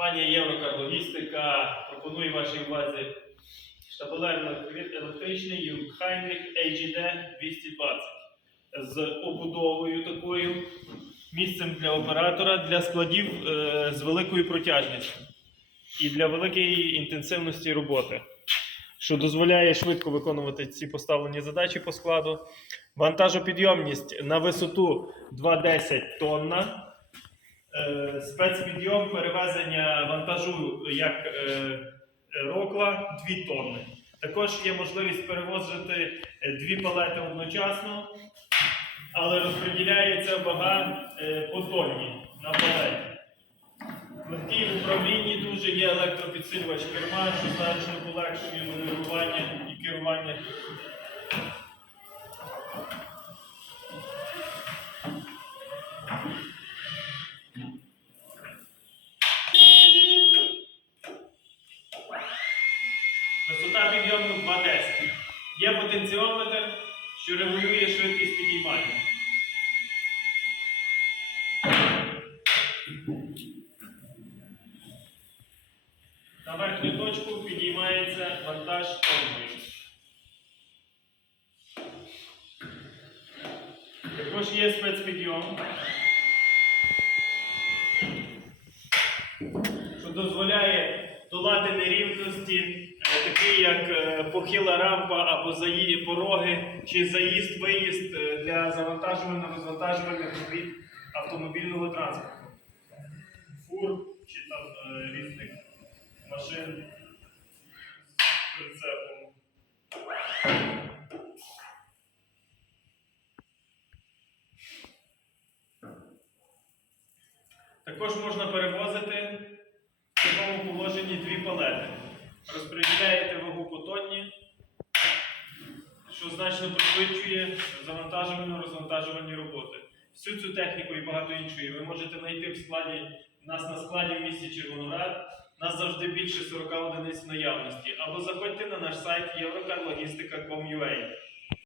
Компанія Єврокарлогістика пропонує вашій увазі штабелер електричний Юнгхайнріх AGD 220 з обудовою такою, місцем для оператора для складів е, з великою протяжністю і для великої інтенсивності роботи, що дозволяє швидко виконувати ці поставлені задачі по складу. Вантажопідйомність на висоту 2,10 тонна. Е, Спецпідйом перевезення вантажу як е, рокла 2 тонни. Також є можливість перевозити е, дві палети одночасно, але розподіляється вага по тонні на палеті. Легкий в управлінні дуже є електропідсилювач керма, що значно полегшує маневрування і керування. Висота підйому 2,10. Є потенціометр, що регулює швидкість підіймання. На верхню точку підіймається вантаж тонною. Також є спецпідйом, що дозволяє долати нерівності, такі як е, похила рампа або заї- пороги, чи заїзд-виїзд е, для завантажувального розвантажувальних робіт автомобільного транспорту, фур чи там е, різних машин прицепом. Також можна перевозити в такому положенні дві палети. Розподіляєте вагу по тонні, що значно пришвидшує завантажувально розвантажувальні роботи. Всю цю техніку і багато іншої ви можете знайти в складі нас на складі в місті Червоноград. Нас завжди більше 40 одиниць наявності. Або заходьте на наш сайт eurocardlogistica.com.ua.